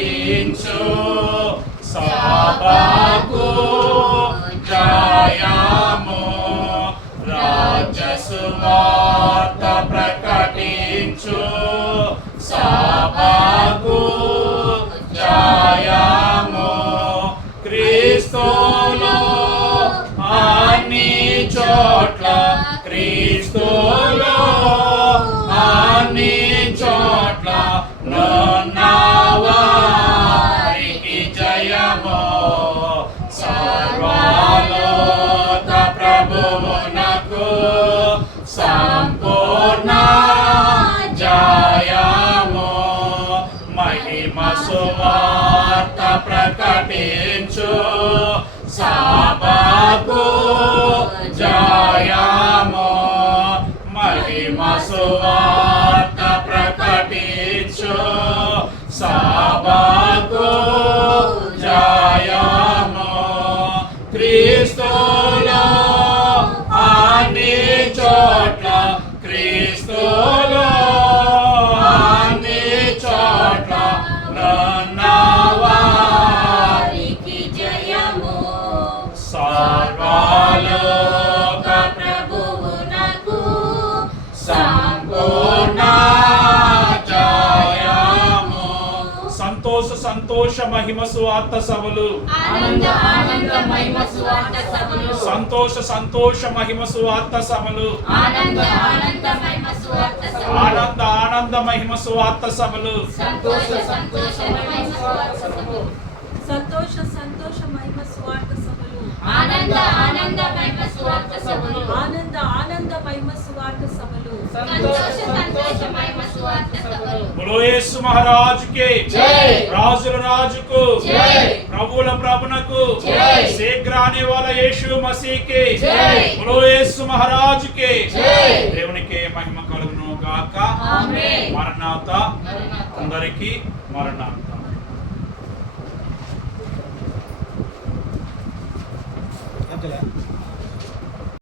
ప్రకటించు సభకు జయము రాజ్య సువార్త ప్రకటించు సభకు జయము క్రీస్తులో అన్ని చోట్ల క్రీస్తులో అన్ని చోట్ల వారికి జయము సర్వలోక ప్రభువునకు సంపూర్ణ జయము మహిమ సువార్త ప్రకటించు సభకు జయము మహిమ సువార్త ప్రకటించు సభకు జయము క్రీస్తులో అన్ని చోట్ల క్రీస్తులో అన్ని చోట్ల వారికి జయము సర్వలోక ప్రభువునకు సంపూర్ణ జయము సంతోష సంతోష మహిమ సువార్త సభలు ఆనంద ఆనంద మహిమ సువార్త సభలు సంతోష సంతోష మహిమ సువార్త సభలు ఆనంద ఆనంద మహిమ సువార్త సభలు ఆనంద ఆనంద మహిమ సువార్త సభలు సంతోష సంతోష మహిమ సువార్త సభలు సంతోష సంతోష మహిమ సువార్త సభలు ఆనంద ఆనంద మహిమ సువార్త సభలు ఆనంద ఆనంద మహిమ సువార్త సభలు సంతోష సంతోష మహిమ సువార్త సభలు बोलो యేసు మహారాజుకి జై రాజుల రాజుకు జై ప్రభువుల ప్రభునకు జై శీఘ్ర ఆనే వాలా యేసు మసీకి జై बोलो యేసు మహారాజుకి జై దేవునికి మహిమ కలుగును గాక ఆమేన్ మరణాత మరణాత అందరికీ మరణాత